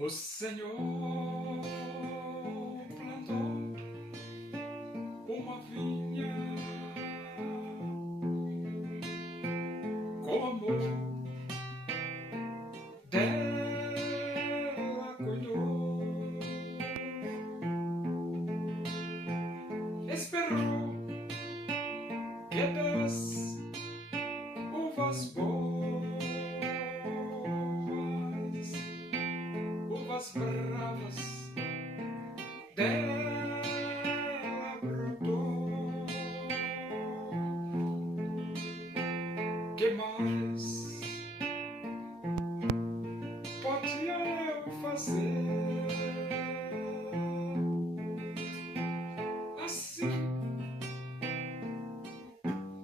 O Senhor plantou uma vinha com amor, dela cuidou, esperou que das uvas boas, uvas bravas, dela brotou. Que mais podia eu fazer? Assim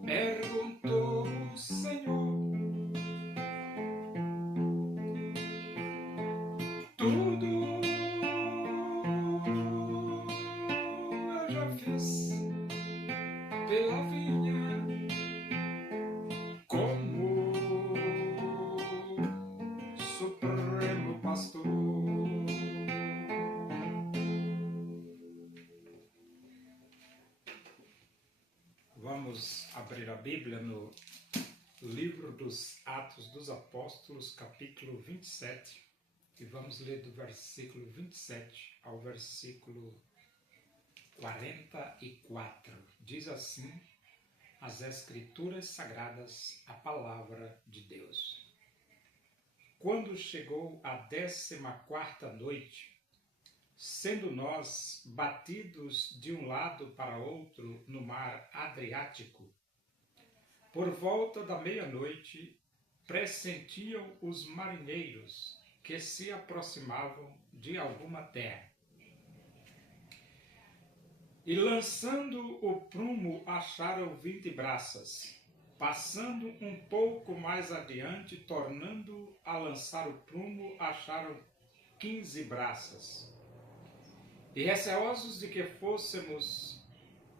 perguntou o Senhor. Tudo eu já fiz pela vinha, como Supremo Pastor. Vamos abrir a Bíblia no livro dos Atos dos Apóstolos, capítulo 27, e vamos ler do versículo 27 ao versículo 44. Diz assim as Escrituras Sagradas, a Palavra de Deus. Quando chegou a 14ª noite, sendo nós batidos de um lado para outro no mar Adriático, por volta da meia-noite, pressentiam os marinheiros que se aproximavam de alguma terra. E lançando o prumo, acharam 20 braças. Passando um pouco mais adiante, tornando a lançar o prumo, acharam 15 braças. E receosos de que fôssemos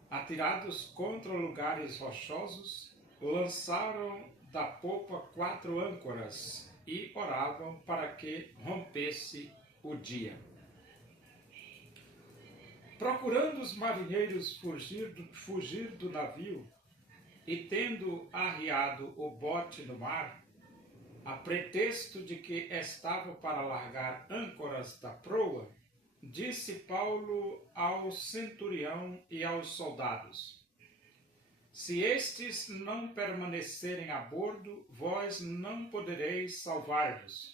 atirados contra lugares rochosos, lançaram da popa 4 âncoras e oravam para que rompesse o dia. Procurando os marinheiros fugir do navio, e tendo arriado o bote no mar, a pretexto de que estavam para largar âncoras da proa, disse Paulo ao centurião e aos soldados: se estes não permanecerem a bordo, vós não podereis salvar-vos.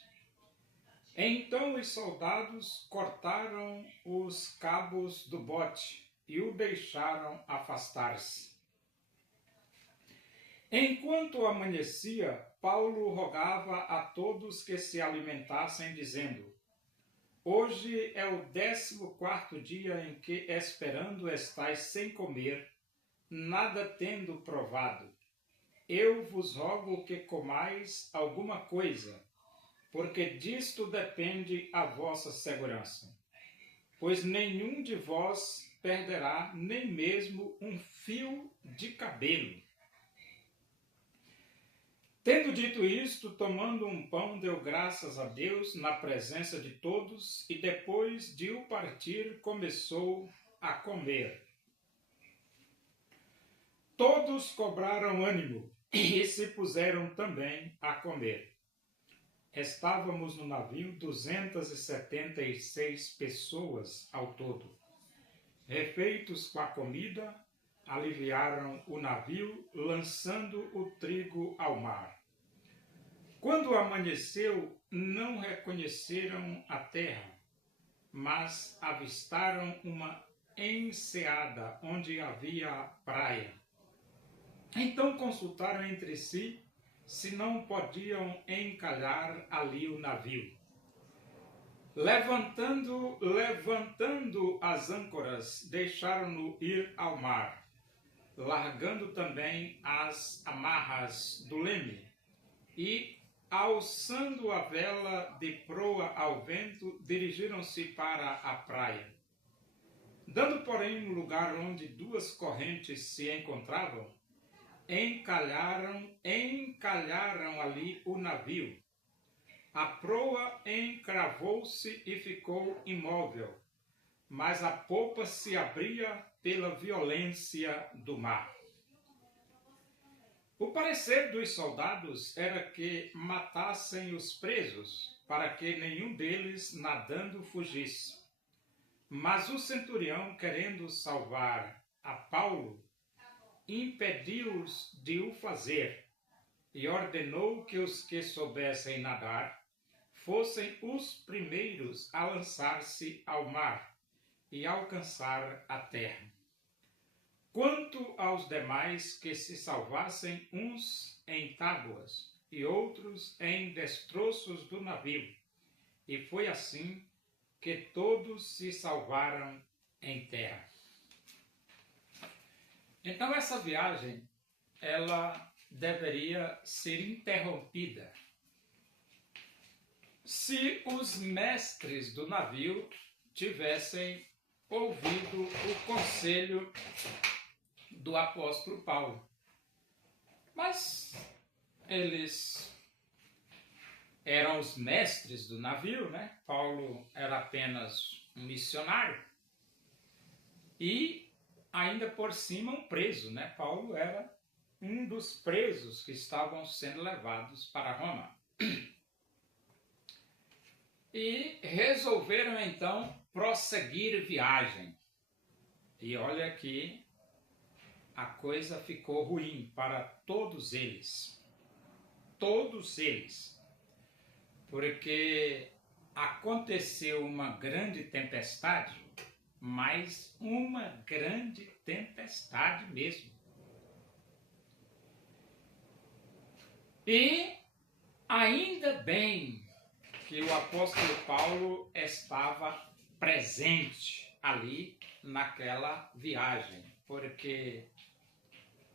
Então os soldados cortaram os cabos do bote e o deixaram afastar-se. Enquanto amanhecia, Paulo rogava a todos que se alimentassem, dizendo: hoje é o 14º dia em que, esperando, estais sem comer, nada tendo provado. Eu vos rogo que comais alguma coisa, porque disto depende a vossa segurança. Pois nenhum de vós perderá nem mesmo um fio de cabelo. Tendo dito isto, tomando um pão, deu graças a Deus na presença de todos, e depois de o partir, começou a comer. Todos cobraram ânimo e se puseram também a comer. Estávamos no navio 276 pessoas ao todo. Refeitos com a comida, aliviaram o navio, lançando o trigo ao mar. Quando amanheceu, não reconheceram a terra, mas avistaram uma enseada onde havia praia. Então consultaram entre si se não podiam encalhar ali o navio. Levantando as âncoras, deixaram-no ir ao mar, largando também as amarras do leme, e, alçando a vela de proa ao vento, dirigiram-se para a praia. Dando, porém, no lugar onde 2 correntes se encontravam, encalharam ali o navio, A proa encravou-se e ficou imóvel, mas a popa se abria pela violência do mar. O parecer dos soldados era que matassem os presos, para que nenhum deles nadando fugisse. Mas o centurião, querendo salvar a Paulo, impediu-os de o fazer e ordenou que os que soubessem nadar fossem os primeiros a lançar-se ao mar e alcançar a terra. Quanto aos demais, que se salvassem uns em tábuas e outros em destroços do navio. E foi assim que todos se salvaram em terra. Então essa viagem, ela deveria ser interrompida se os mestres do navio tivessem ouvido o conselho do apóstolo Paulo. Mas eles eram os mestres do navio, né? Paulo era apenas um missionário e ainda por cima um preso, né? Paulo era um dos presos que estavam sendo levados para Roma. E resolveram então prosseguir viagem. E olha que a coisa ficou ruim para todos eles. Todos eles. Porque aconteceu uma grande tempestade, mas uma grande tempestade mesmo. E ainda bem que o apóstolo Paulo estava presente ali naquela viagem, porque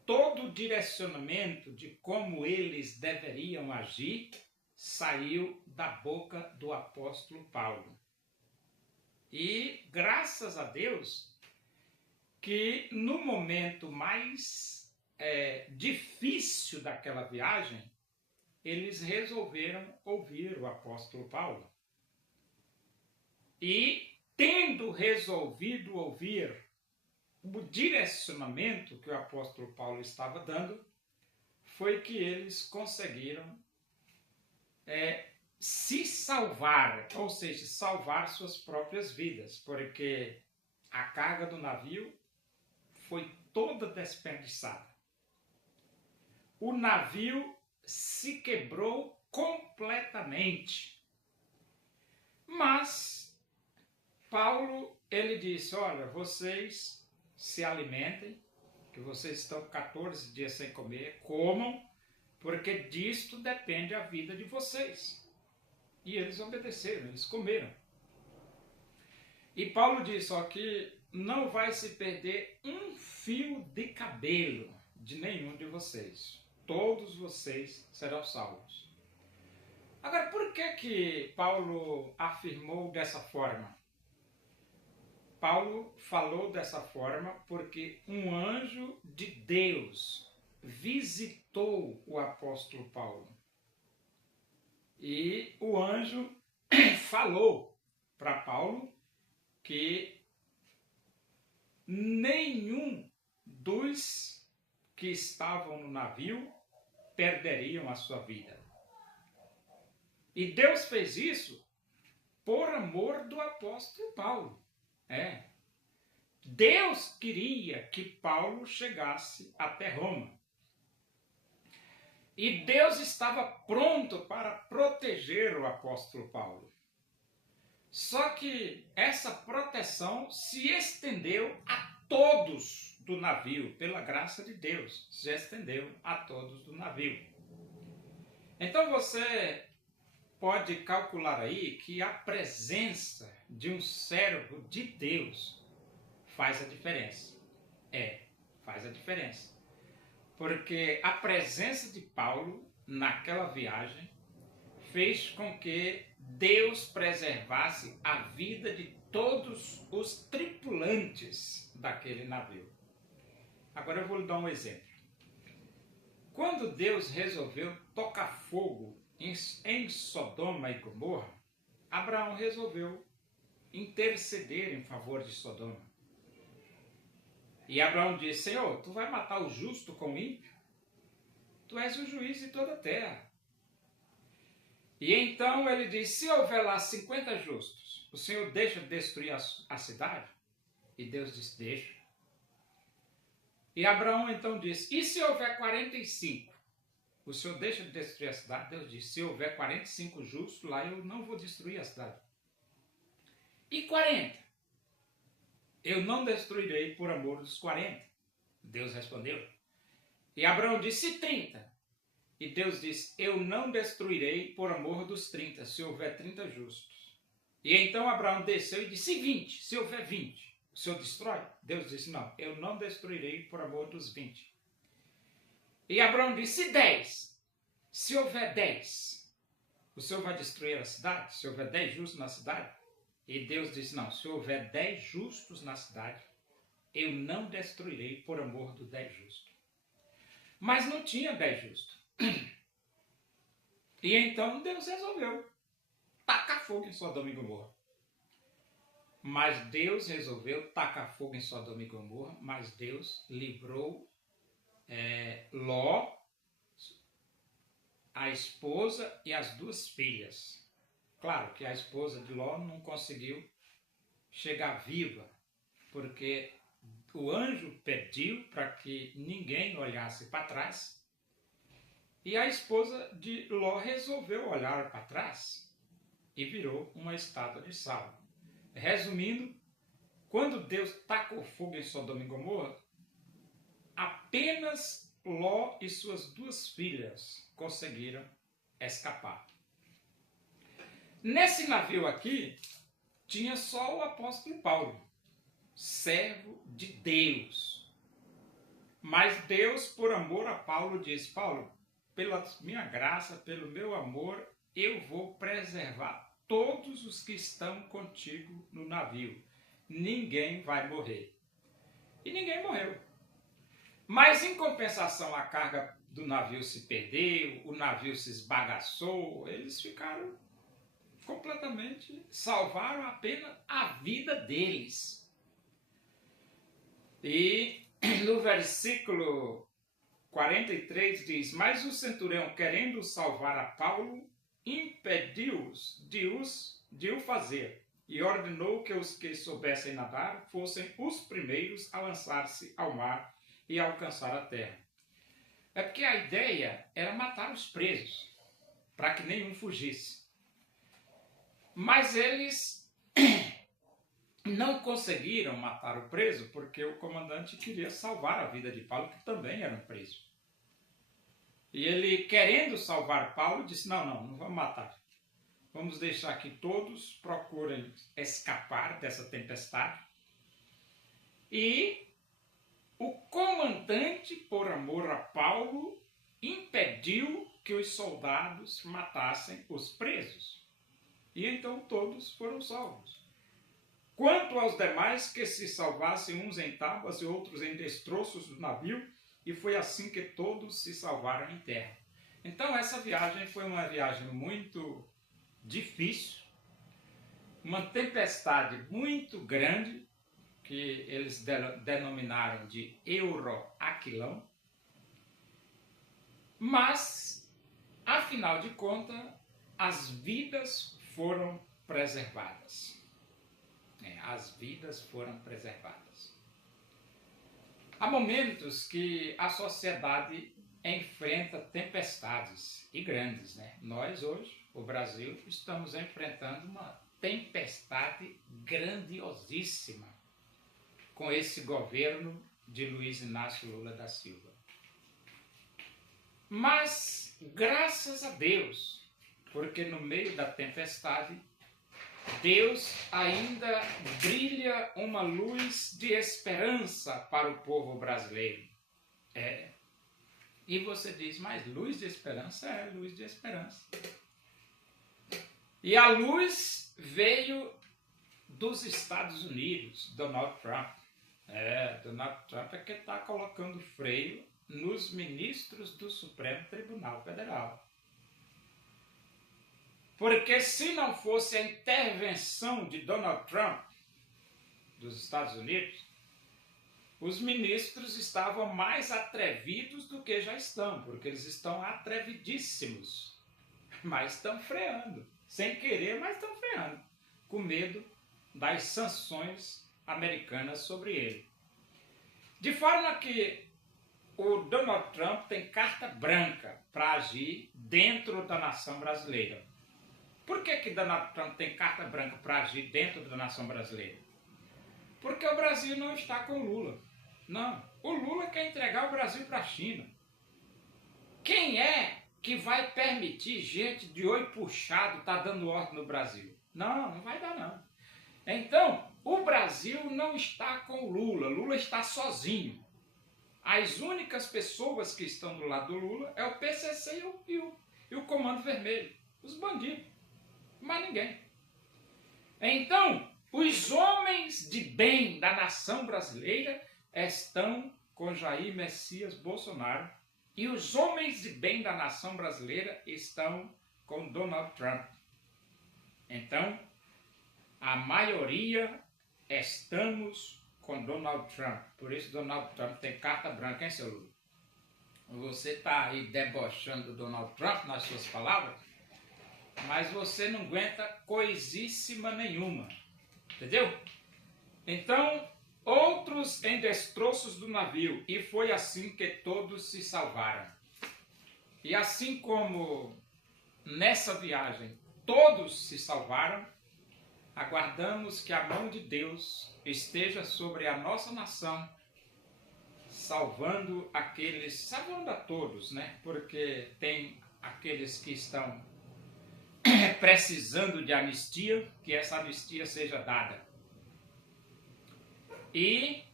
todo o direcionamento de como eles deveriam agir saiu da boca do apóstolo Paulo. E graças a Deus que no momento mais difícil daquela viagem, eles resolveram ouvir o apóstolo Paulo. E tendo resolvido ouvir o direcionamento que o apóstolo Paulo estava dando, foi que eles conseguiram se salvar, ou seja, salvar suas próprias vidas, porque a carga do navio foi toda desperdiçada. O navio se quebrou completamente. Mas Paulo, ele disse, olha, vocês se alimentem, que vocês estão 14 dias sem comer, comam, porque disto depende a vida de vocês. E eles obedeceram, eles comeram. E Paulo disse, ó, que não vai se perder um fio de cabelo de nenhum de vocês. Todos vocês serão salvos. Agora, por que Paulo afirmou dessa forma? Paulo falou dessa forma porque um anjo de Deus visitou o apóstolo Paulo. E o anjo falou para Paulo que nenhum dos que estavam no navio perderiam a sua vida. E Deus fez isso por amor do apóstolo Paulo. Deus queria que Paulo chegasse até Roma. E Deus estava pronto para proteger o apóstolo Paulo. Só que essa proteção se estendeu a todos do navio, pela graça de Deus, se estendeu a todos do navio. Então você pode calcular aí que a presença de um servo de Deus faz a diferença. Faz a diferença. Porque a presença de Paulo naquela viagem fez com que Deus preservasse a vida de todos os tripulantes daquele navio. Agora eu vou lhe dar um exemplo. Quando Deus resolveu tocar fogo em Sodoma e Gomorra, Abraão resolveu interceder em favor de Sodoma. E Abraão disse: Senhor, tu vai matar o justo com o ímpio? Tu és o juiz de toda a terra. E então ele diz: se houver lá 50 justos, o Senhor deixa de destruir a cidade? E Deus disse: deixa. E Abraão então disse: e se houver 45? O Senhor deixa de destruir a cidade? Deus disse: se houver 45 justos, lá eu não vou destruir a cidade. E 40? Eu não destruirei por amor dos 40. Deus respondeu. E Abraão disse: 30? E Deus disse: eu não destruirei por amor dos 30, se houver 30 justos. E então Abraão desceu e disse: 20? Se houver 20, o Senhor destrói? Deus disse: não, eu não destruirei por amor dos 20. E Abraão disse: 10? Se houver 10, o Senhor vai destruir a cidade? Se houver 10 justos na cidade? E Deus disse: não, se houver 10 justos na cidade, eu não destruirei por amor dos 10 justos. Mas não tinha 10 justos. E então Deus resolveu tacar fogo em Sodoma e Gomorra. Mas Deus resolveu tacar fogo em Sodoma e Gomorra, mas Deus livrou Ló, a esposa e as 2 filhas. Claro que a esposa de Ló não conseguiu chegar viva, porque o anjo pediu para que ninguém olhasse para trás, e a esposa de Ló resolveu olhar para trás e virou uma estátua de sal. Resumindo, quando Deus tacou fogo em Sodoma e Gomorra, apenas Ló e suas 2 filhas conseguiram escapar. Nesse navio aqui, tinha só o apóstolo Paulo, servo de Deus. Mas Deus, por amor a Paulo, disse: Paulo, pela minha graça, pelo meu amor, eu vou preservar todos os que estão contigo no navio. Ninguém vai morrer. E ninguém morreu. Mas, em compensação, a carga do navio se perdeu, o navio se esbagaçou, eles ficaram completamente, salvaram apenas a vida deles. E no versículo 43 diz: mas o centurião, querendo salvar a Paulo, impediu-os de o fazer, e ordenou que os que soubessem nadar fossem os primeiros a lançar-se ao mar e alcançar a terra. É porque a ideia era matar os presos, para que nenhum fugisse. Mas eles não conseguiram matar o preso, porque o comandante queria salvar a vida de Paulo, que também era um preso. E ele, querendo salvar Paulo, disse: não vamos matar. Vamos deixar que todos procurem escapar dessa tempestade. E o comandante, por amor a Paulo, impediu que os soldados matassem os presos. E então todos foram salvos. Quanto aos demais, que se salvassem uns em tábuas e outros em destroços do navio, e foi assim que todos se salvaram em terra. Então essa viagem foi uma viagem muito difícil, uma tempestade muito grande, que eles denominaram de Euroaquilão, mas, afinal de contas, as vidas foram preservadas. As vidas foram preservadas. Há momentos que a sociedade enfrenta tempestades, e grandes, né? Nós hoje, o Brasil, estamos enfrentando uma tempestade grandiosíssima com esse governo de Luiz Inácio Lula da Silva. Mas, graças a Deus, porque no meio da tempestade, Deus ainda brilha uma luz de esperança para o povo brasileiro. E você diz: mas luz de esperança? É, luz de esperança. E a luz veio dos Estados Unidos, Donald Trump. Donald Trump é que está colocando freio nos ministros do Supremo Tribunal Federal. Porque se não fosse a intervenção de Donald Trump, dos Estados Unidos, os ministros estavam mais atrevidos do que já estão, porque eles estão atrevidíssimos, mas estão freando, sem querer, mas estão freando, com medo das sanções americanas sobre ele. De forma que o Donald Trump tem carta branca para agir dentro da nação brasileira. Por que Donald Trump tem carta branca para agir dentro da nação brasileira? Porque o Brasil não está com o Lula. Não, o Lula quer entregar o Brasil para a China. Quem é que vai permitir gente de olho puxado estar dando ordem no Brasil? Não, não vai dar não. Então, o Brasil não está com o Lula. Lula está sozinho. As únicas pessoas que estão do lado do Lula é o PCC e o Comando Vermelho, os bandidos, mais ninguém. Então, os homens de bem da nação brasileira estão com Jair Messias Bolsonaro e os homens de bem da nação brasileira estão com Donald Trump. Então, a maioria estamos com Donald Trump. Por isso Donald Trump tem carta branca, hein, seu Lula? Você está aí debochando do Donald Trump nas suas palavras, mas você não aguenta coisíssima nenhuma. Entendeu? Então, outros em destroços do navio, e foi assim que todos se salvaram. E assim como nessa viagem todos se salvaram, aguardamos que a mão de Deus esteja sobre a nossa nação, salvando a todos, né? Porque tem aqueles que estão precisando de anistia, que essa anistia seja dada. E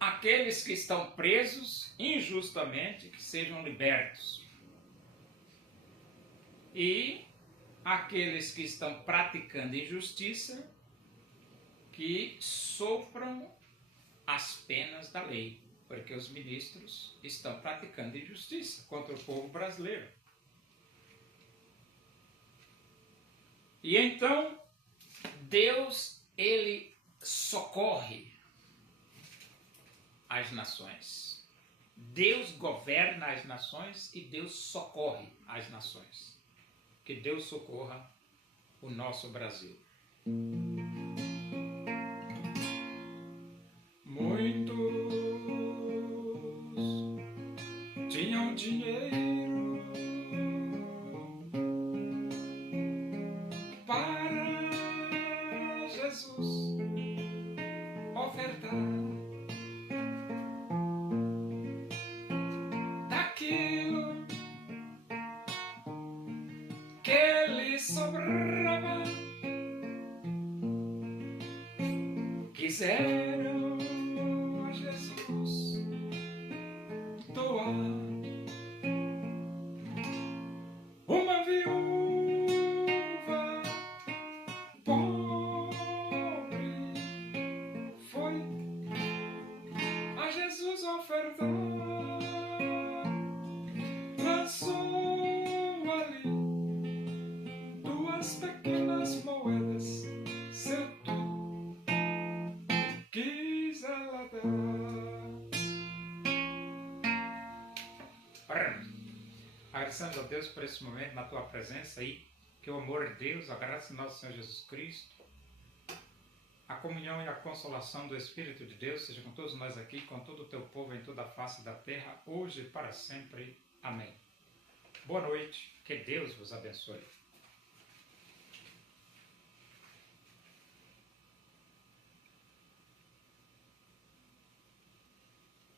aqueles que estão presos injustamente, que sejam libertos. E aqueles que estão praticando injustiça, que sofram as penas da lei, porque os ministros estão praticando injustiça contra o povo brasileiro. E então, Deus, ele socorre as nações. Deus governa as nações e Deus socorre as nações. Que Deus socorra o nosso Brasil. Muitos tinham dinheiro para Jesus ofertar daquilo que lhe sobrava. Quiseram a Jesus doar. Uma viúva pobre foi a Jesus ofertar. Lançou ali 2 pequenas moedas, seu tudo quis ela dar. Agradecendo a Deus por esse momento na tua presença aí, que o amor de Deus, a graça de nosso Senhor Jesus Cristo, a comunhão e a consolação do Espírito de Deus seja com todos nós aqui, com todo o teu povo em toda a face da terra, hoje e para sempre. Amém. Boa noite, que Deus vos abençoe.